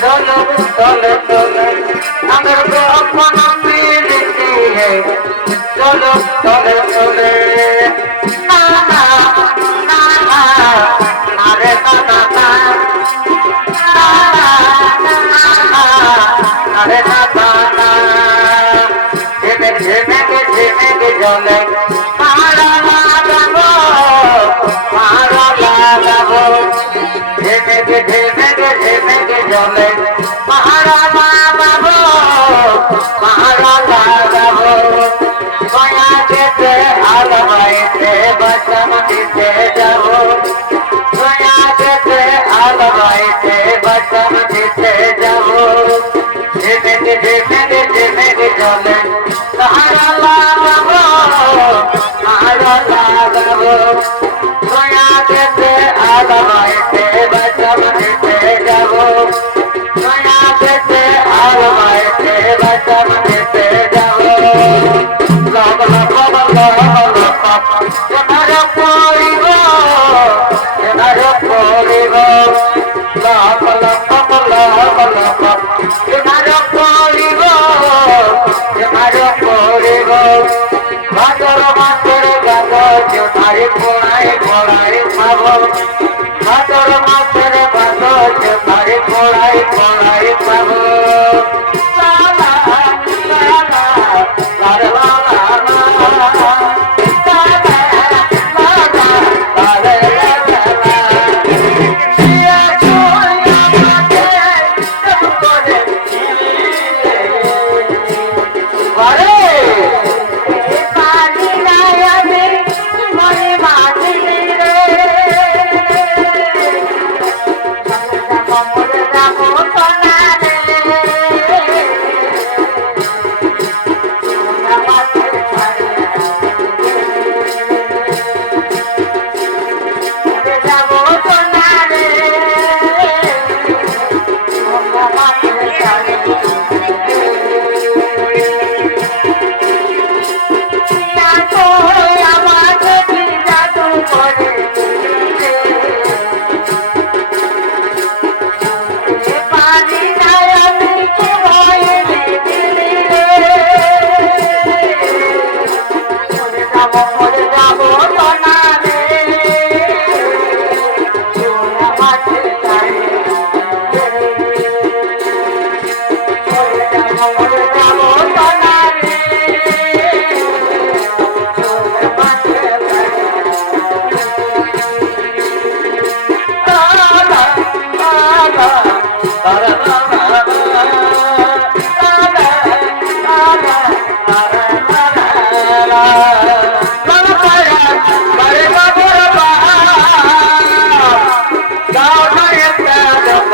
चलो अगर तो अपना पीड़ित है चलो चले चले your name. I got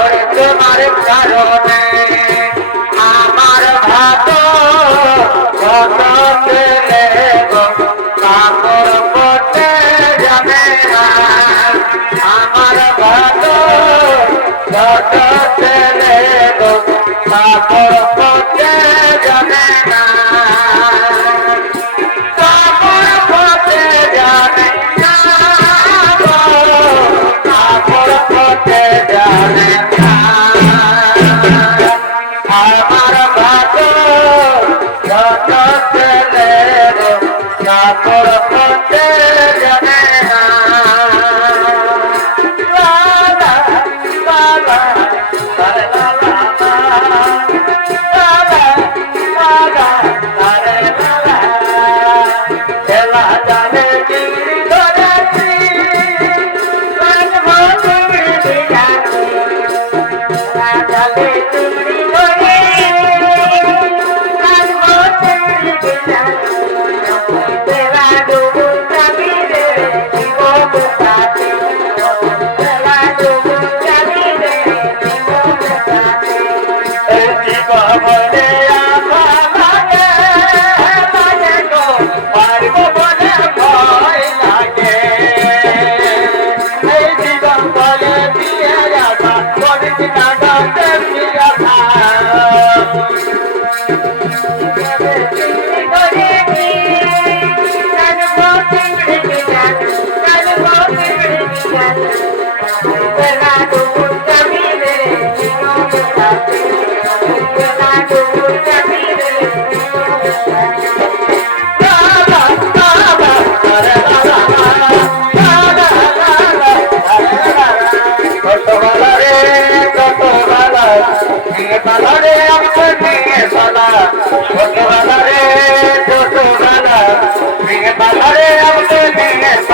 ওর প্রেমার কারণে আমার ভাত কত পেলে গো কাপড় পটে যাবে না। আমার ভাত কত পেলে গো কাপড় পটে যাবে না।